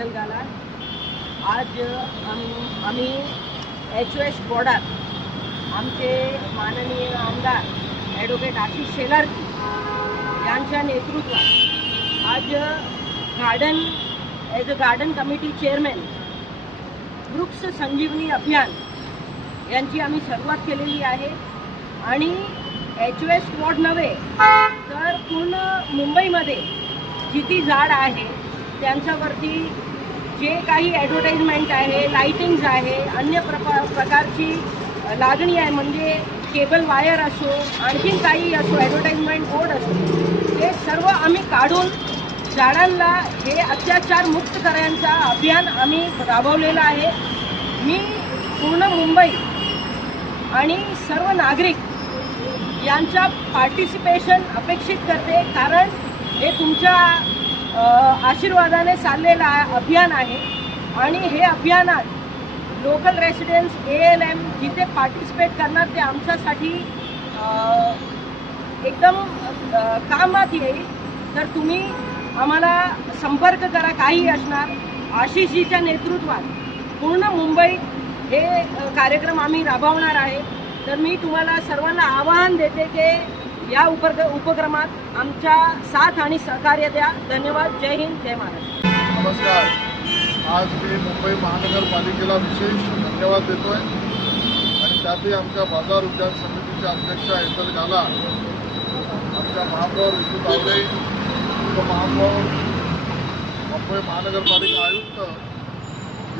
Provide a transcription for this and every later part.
ऐतल गाला आज आम्ही HOS बोर्डात आमचे माननीय आमदार ॲडव्होकेट आशिष शेलारकी यांच्या नेतृत्वात आज गार्डन कमिटी चेअरमॅन वृक्ष संजीवनी अभियान यांची आम्ही सुरुवात केलेली आहे आणि HOS वॉर्ड नव्हे तर पूर्ण मुंबईमध्ये जिथे झाड आहे त्यांच्यावरती जे काही ॲडव्हर्टाइजमेंट आहे, लाइटिंग्स आहे, अन्य प्रकारची लागणी आहे, म्हणजे केबल वायर असो, आणखीन काही असो, ॲडव्हर्टाइजमेंट बोर्ड असो, ते सर्व आम्ही काढून झाडांना हे अत्याचार मुक्त करण्याचा अभियान आम्ही राबवलेलं आहे. मी पूर्ण मुंबई आणि सर्व नागरिक यांचा पार्टिसिपेशन अपेक्षित करते, कारण हे तुमच्या आशीर्वादाने चाललेलं अभियान आहे आणि हे अभियानात लोकल रेसिडेंट्स ALM जिथे पार्टिसिपेट करणार ते आमच्यासाठी एकदम कामात येईल. तर तुम्ही आम्हाला संपर्क करा, काही असणार. आशिषजीच्या नेतृत्वात पूर्ण मुंबई हे कार्यक्रम आम्ही राबवणार आहे. तर मी तुम्हाला सर्वांना आवाहन देते की या उपक्रमात आमच्या साथ आणि सहकार्य द्या. धन्यवाद. जय हिंद, जय महाराष्ट्र. नमस्कार. आज मी मुंबई महानगरपालिकेला विशेष धन्यवाद देतोय आणि त्यातही आमच्या बाजार उद्यान समितीच्या अध्यक्षा ऐतल गाला, आमच्या महापौर ऋतू तावडे, उपमहापौर, मुंबई महानगरपालिका आयुक्त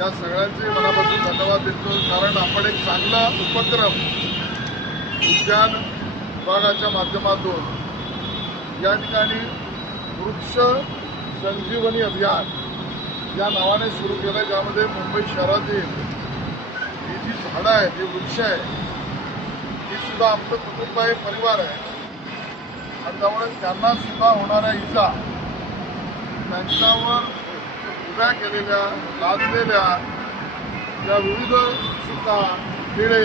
या सगळ्यांचे मनापासून धन्यवाद देतो. कारण आपण एक चांगला उपक्रम उद्यान विभागाच्या माध्यमातून या ठिकाणी वृक्ष संजीवनी अभियान या नावाने सुरू केलं, ज्यामध्ये मुंबई शहरातील ही जी झाडं आहेत, ही वृक्ष आहे, ही सुद्धा आमचं कुटुंब आहे, परिवार आहे आणि त्यामुळे त्यांना सुद्धा होणाऱ्या इजा, त्यांच्यावर उभ्या केलेल्या लादलेल्या ज्या विविध सुद्धा किडे,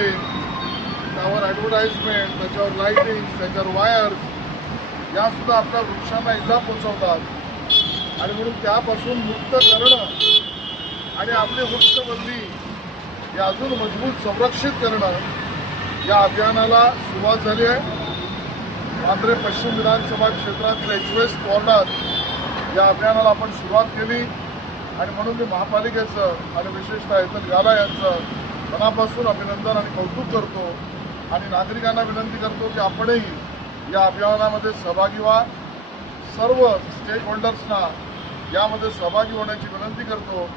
त्यावर ॲडव्हर्टाइजमेंट, त्याच्यावर लाईटिंग, त्याच्यावर वायर्स, यासुद्धा आपल्या वृक्षांना इजा पोचवतात आणि म्हणून त्यापासून मुक्त करणं आणि आपली वृक्षवल्ली हे अजून मजबूत संरक्षित करणं या अभियानाला सुरुवात झाली आहे. वांद्रे पश्चिम विधानसभा क्षेत्रातील HOS वॉर्डात या अभियानाला आपण सुरुवात केली आणि म्हणून मी महापालिकेचं आणि विशेषतः ऐतल गाला यांचं मनापासून अभिनंदन आणि कौतुक करतो आणि नागरिकांना विनंती करतो की आपणही या अभियानामध्ये सहभागी व्हा. सर्व स्टेक होल्डर्सना यामध्ये सहभागी होण्याची विनंती करतो.